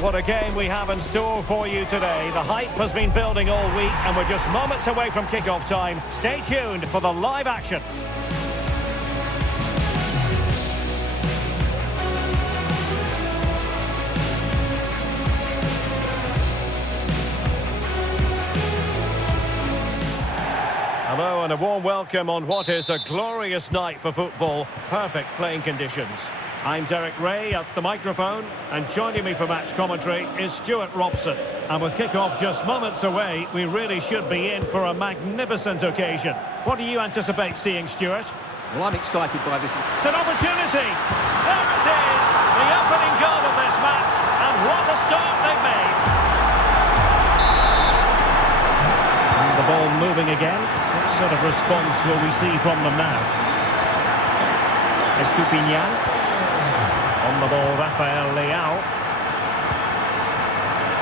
Well, what a game we have in store for you today. The hype has been building all week and we're just moments away from kick-off time. Stay tuned for the live action. Hello and a warm welcome on what is a glorious night for football. Perfect playing conditions. I'm Derek Ray at the microphone, and joining me for match commentary is Stuart Robson. And with kick-off just moments away, we really should be in for a magnificent occasion. What do you anticipate seeing, Stuart? Well, I'm excited by this. It's an opportunity! There it is! The opening goal of this match, and what a start they've made! And the ball moving again. What sort of response will we see from them now? Estupiñán. On the ball, Rafael Leao.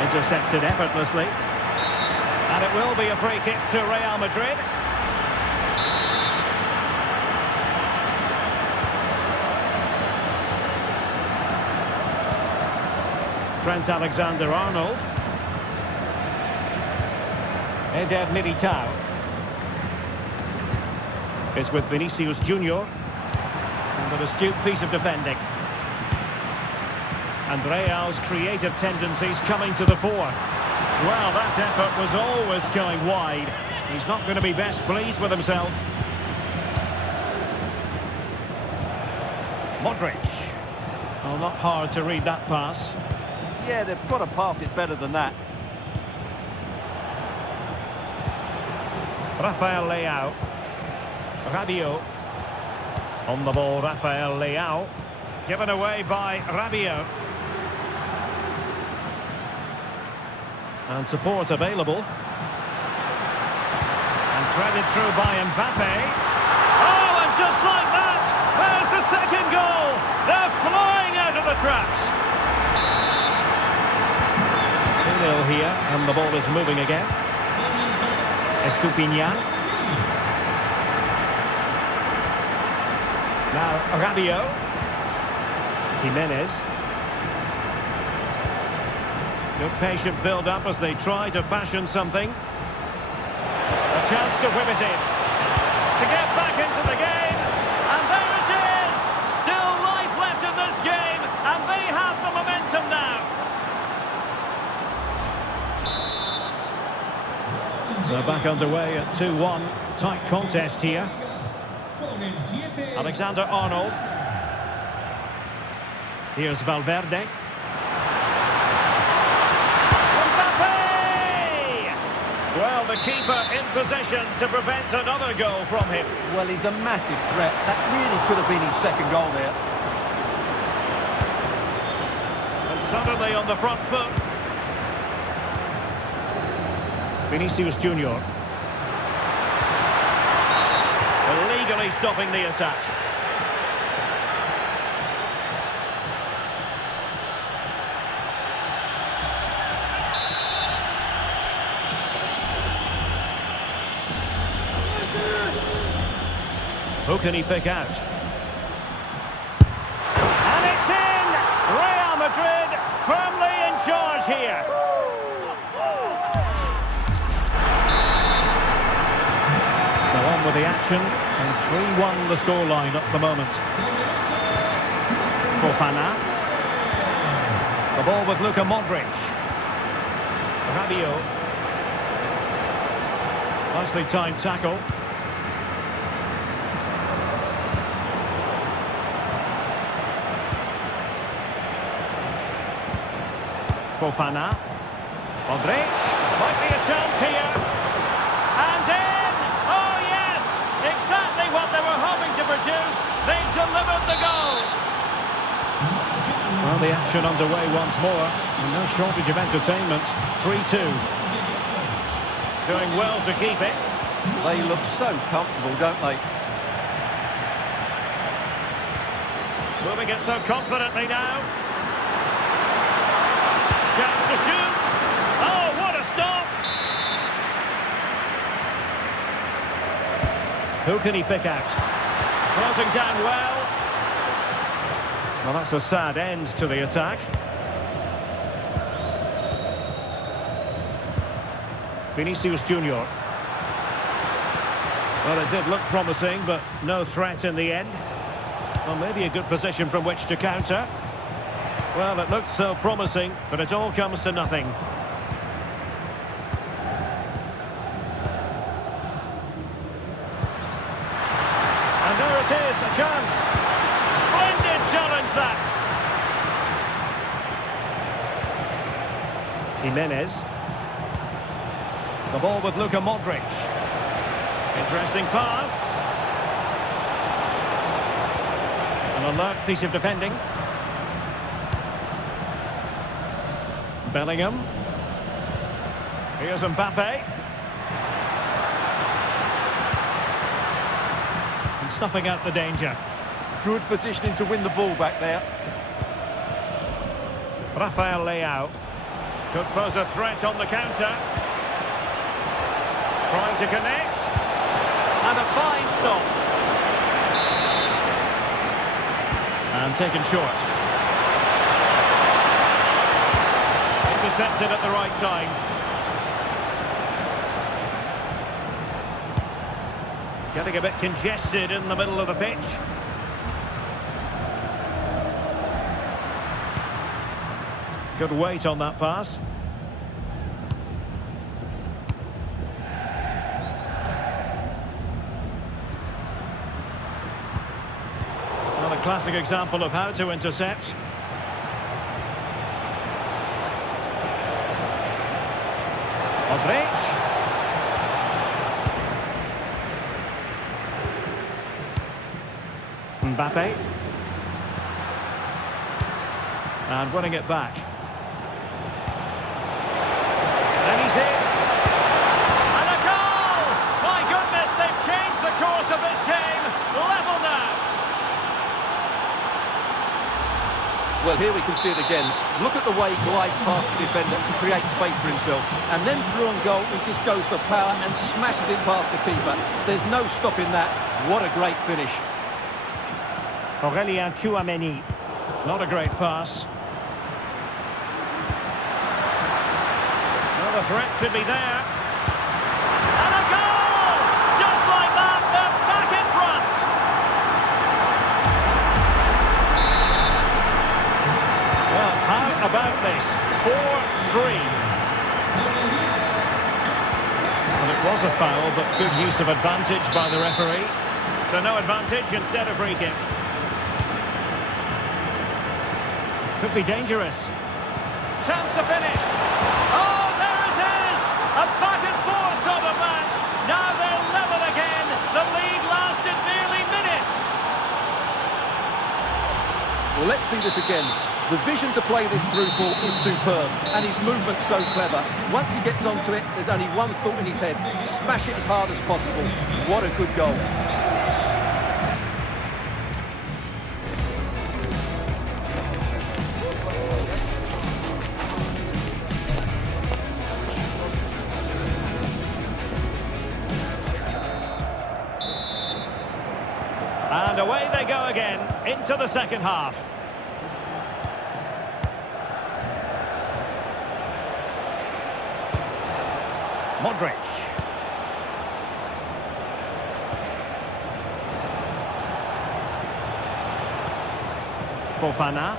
Intercepted effortlessly. And it will be a free kick to Real Madrid. Trent Alexander-Arnold. Eder Militao is with Vinicius Junior. And an astute piece of defending. And Real's creative tendencies coming to the fore. Well, that effort was always going wide. He's not going to be best pleased with himself. Modric. Well, not hard to read that pass. Yeah, they've got to pass it better than that. Rafael Leao. Rabiot. On the ball, Rafael Leao. Given away by Rabiot. And support available. And threaded through by Mbappe. Oh, and just like that, there's the second goal. They're flying out of the traps. 2-0 here, and the ball is moving again. Estupiñán. Now Rabiot. Jimenez. Good patient build-up as they try to fashion something. A chance to whip it in. To get back into the game. And there it is! Still life left in this game. And they have the momentum now. So back underway at 2-1. Tight contest here. Alexander-Arnold. Here's Valverde. Well, the keeper in possession to prevent another goal from him. Well, he's a massive threat. That really could have been his second goal there. And suddenly on the front foot. Vinicius Junior. Illegally stopping the attack. Who can he pick out? And it's in! Real Madrid firmly in charge here. So on with the action, and 3-1 the scoreline at the moment. Fofana. The ball with Luka Modric. Rabiot. Nicely timed tackle. Fofana. Modric. Might be a chance here. And in! Oh yes! Exactly what they were hoping to produce. They've delivered the goal. Well, the action underway once more. And no shortage of entertainment. 3-2. Doing well to keep it. They look so comfortable, don't they? Moving it so confidently now. Chance to shoot. Oh, what a stop! Who can he pick out? Closing down well. Well, that's a sad end to the attack. Vinicius Junior. Well, it did look promising, but no threat in the end. Well, maybe a good position from which to counter. Well, it looked so promising, but it all comes to nothing. And there it is, a chance. Splendid challenge, that. Jimenez. The ball with Luka Modric. Interesting pass. An alert piece of defending. Bellingham. Here's Mbappe. And snuffing out the danger. Good positioning to win the ball back there. Rafael Leao. Could pose a threat on the counter. Trying to connect. And a fine stop. And taken short. Intercepted at the right time. Getting a bit congested in the middle of the pitch. Good weight on that pass. Well, a classic example of how to intercept. Modric. Mbappe. And winning it back. And he's in. And a goal! My goodness, they've changed the course of this game. Level now. Well, here we can see it again. Look at the way he glides past the defender to create space for himself. And then through on goal, he just goes for power and smashes it past the keeper. There's no stopping that. What a great finish. Aurélien Tchouameni. Not a great pass. Well, the threat could be there. And a goal! Just like that, they're back in front. Well, how about this? 4-3. Well, it was a foul, but good use of advantage by the referee. So no advantage instead of free kick. Could be dangerous. Chance to finish. Oh, there it is! A back and forth sort of match. Now they're level again. The lead lasted nearly minutes. Well, let's see this again. The vision to play this through ball is superb, and his movement's so clever. Once he gets onto it, there's only one thought in his head. Smash it as hard as possible. What a good goal. And away they go again, into the second half. Modric. Fofana.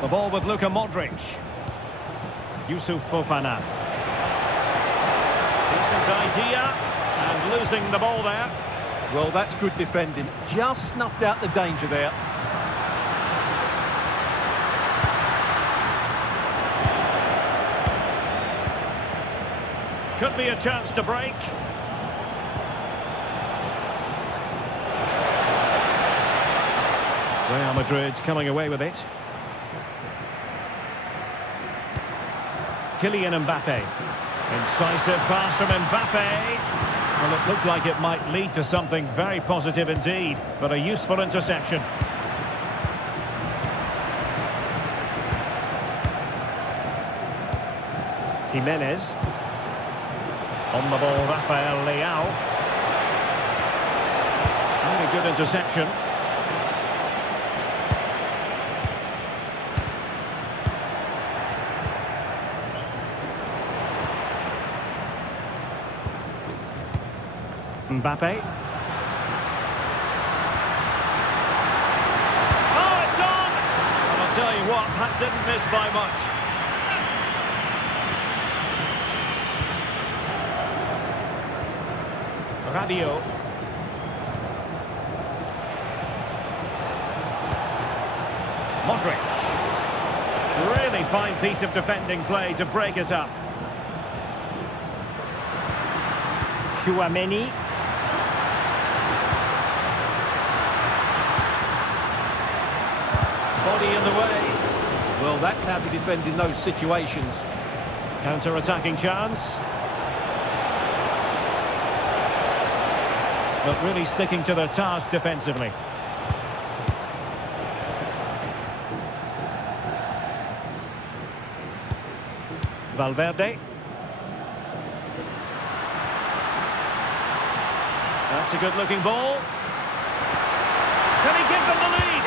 The ball with Luka Modric. Yusuf Fofana. Decent idea, and losing the ball there. Well, that's good defending. Just snuffed out the danger there. Could be a chance to break. Real Madrid coming away with it. Kylian Mbappe. Incisive pass from Mbappe. Well, it looked like it might lead to something very positive indeed, but a useful interception. Jimenez. On the ball, Rafael Leao. Really good interception. Mbappe. Oh, it's on! And I'll tell you what, that didn't miss by much. Rabiot. Modric. Really fine piece of defending play to break us up. Tchouaméni. Body in the way. Well, that's how to defend in those situations. Counter-attacking chance. But really sticking to their task defensively. Valverde. That's a good-looking ball. Can he give them the lead?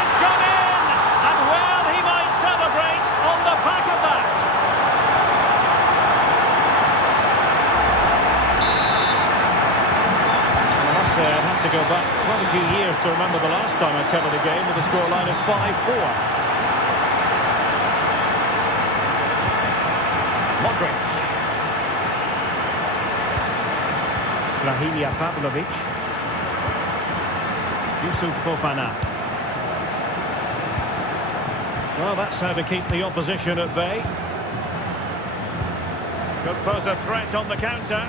It's gone in! And well, he might celebrate on the back of that. I must say, I'd have to go back quite a few years to remember the last time I covered a game with a scoreline of 5-4. Modric. Strahinja Pavlovic. Youssouf Fofana. Well, that's how to keep the opposition at bay. Could pose a threat on the counter.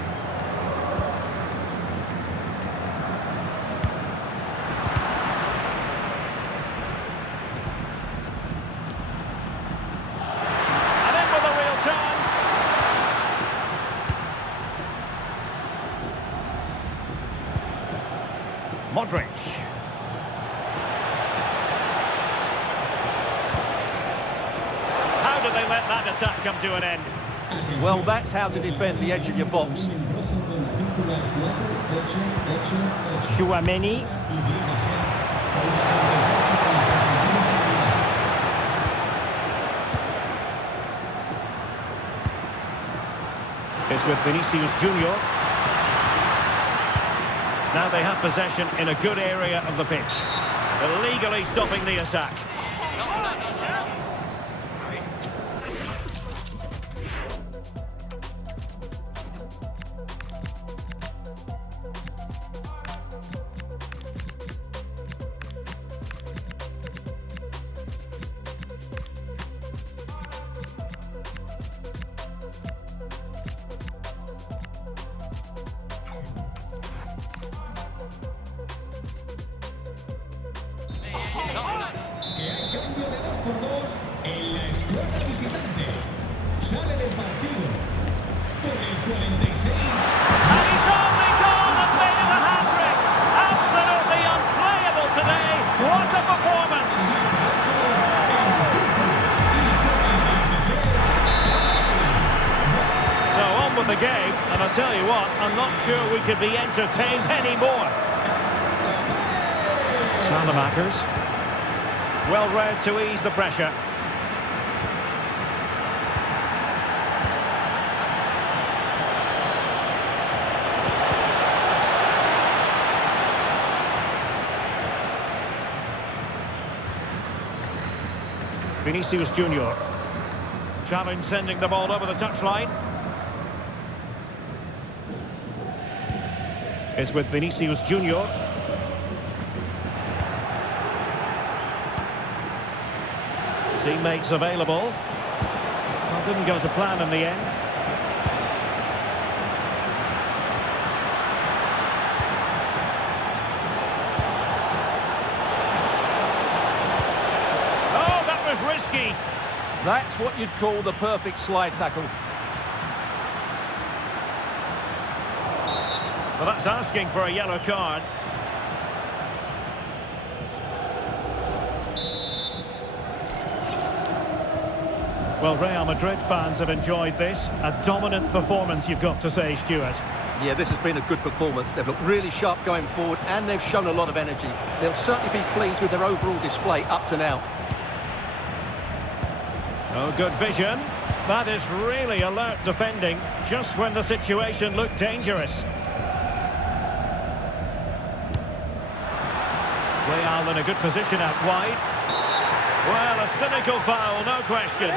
And in with a real chance. Modric. How do they let that attack come to an end? Well, that's how to defend the edge of your box. Tchouaméni. It's with Vinicius Junior. Now they have possession in a good area of the pitch. Illegally stopping the attack. Que hay cambio de 2-2 en la escuadra visitante. Sale del partido con el 46. And he's only gone and made it a hat-trick. Absolutely unplayable today. What a performance. So on with the game, and I'll tell you what, I'm not sure we could be entertained anymore. Salamakers. Well read to ease the pressure. Vinicius Junior. Challenge sending the ball over the touchline. It's with Vinicius Junior. Teammates available. Well, didn't go to plan in the end. Oh, that was risky. That's what you'd call the perfect slide tackle. Well, that's asking for a yellow card. Well, Real Madrid fans have enjoyed this. A dominant performance, you've got to say, Stuart. Yeah, this has been a good performance. They've looked really sharp going forward and they've shown a lot of energy. They'll certainly be pleased with their overall display up to now. Oh, good vision. That is really alert defending, just when the situation looked dangerous. Real in a good position out wide. Well, a cynical foul, no question.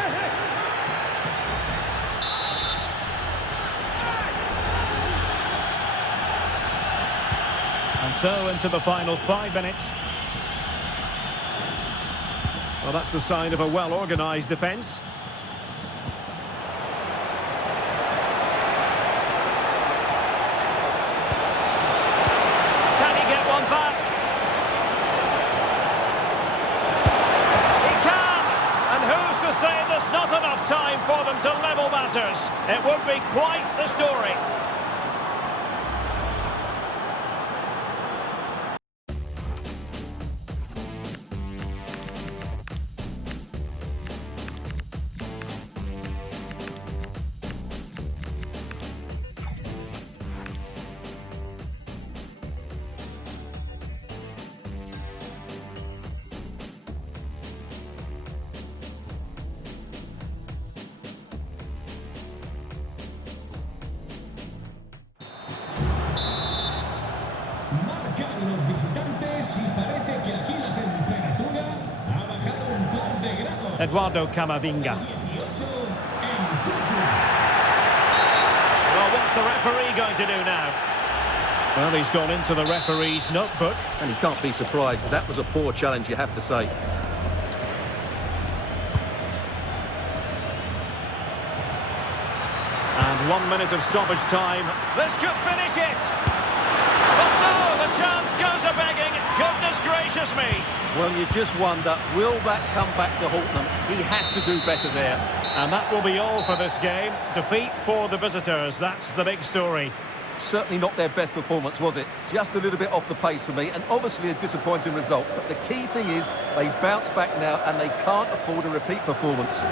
And so into the final 5 minutes. Well, that's the sign of a well-organised defence. Can he get one back? He can! And who's to say there's not enough time for them to level matters? It would be quite the story. Marcan los visitantes y parece que aquí la temperatura ha bajado un par de grados. Eduardo Camavinga. 18 en Turku. Well, what's the referee going to do now? Well, he's gone into the referee's notebook. And he can't be surprised. That was a poor challenge, you have to say. And 1 minute of stoppage time. This could finish it! But no, the chance goes a-begging. Goodness gracious me! Well, you just wonder, will that come back to haunt them? He has to do better there. And that will be all for this game. Defeat for the visitors, that's the big story. Certainly not their best performance, was it? Just a little bit off the pace for me, and obviously a disappointing result. But the key thing is, they bounce back now, and they can't afford a repeat performance.